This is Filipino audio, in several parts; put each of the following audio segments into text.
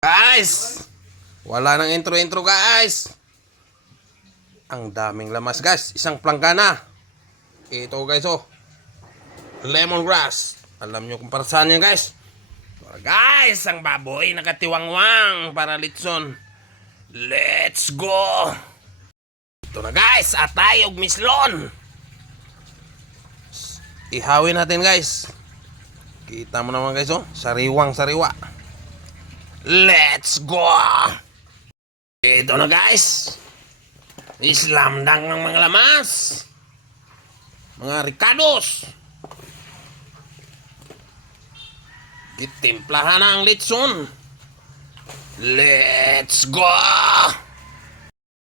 Guys, wala nang intro guys. Ang daming lamas guys. Isang planggana. Ito guys lemongrass. Alam nyo kung para saan yan guys. Guys, ang baboy nakatiwangwang para litson. Let's go. Ito na guys, atay og mislon. Ihawin natin guys. Kita mo naman guys sariwang sariwa. Let's go! Ito na guys. Islamdang ng mga lamas. Mga ricados. Gitimplahan na ang litson. Let's go!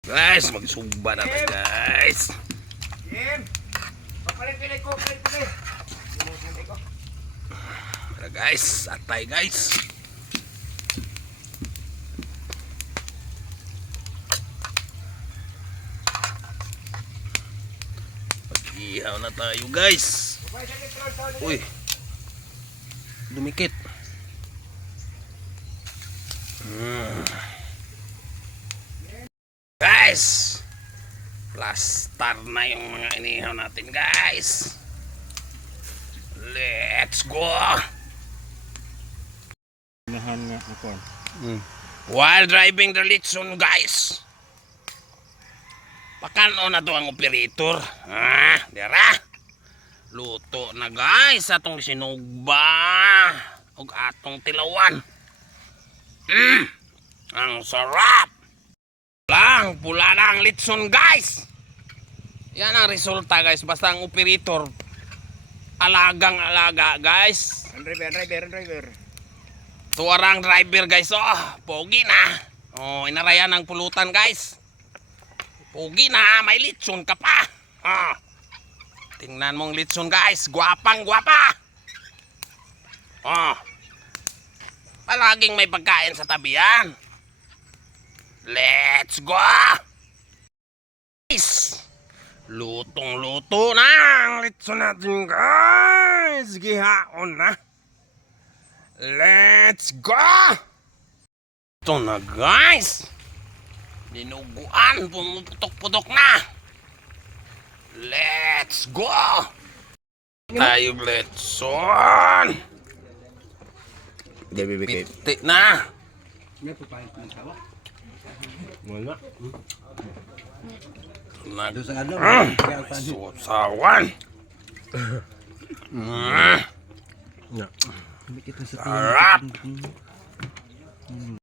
Guys, magsugba na tayo guys. Jim! Papalit ko, palit. Guys, atay guys. Ihaw na tayo guys. Uy, dumikit. Guys, plaster na yung mga inihaw natin guys. Let's go. While driving the litson guys, pakano na to ang operator. Dira. Luto na guys atong sinugba ug atong tilawan. Ang sarap. Pula na ang litson guys. Yan ang resulta guys. Basta ang operator alagang alaga guys. Driver. Tuwarang driver guys. Pogi na. Inarayan ng pulutan guys. Pogi na, may litson ka pa. Tingnan mong litson guys, gwapang gwapa. Palaging may pagkain sa tabi yan. Let's go. Guys, lutong-luto na ang litson natin guys. Gihaon na. Let's go. Ito na guys. Dinuguan, pumuputok-putok na. Let's go. Tayo litson. Piti na. Susawan. Sarap.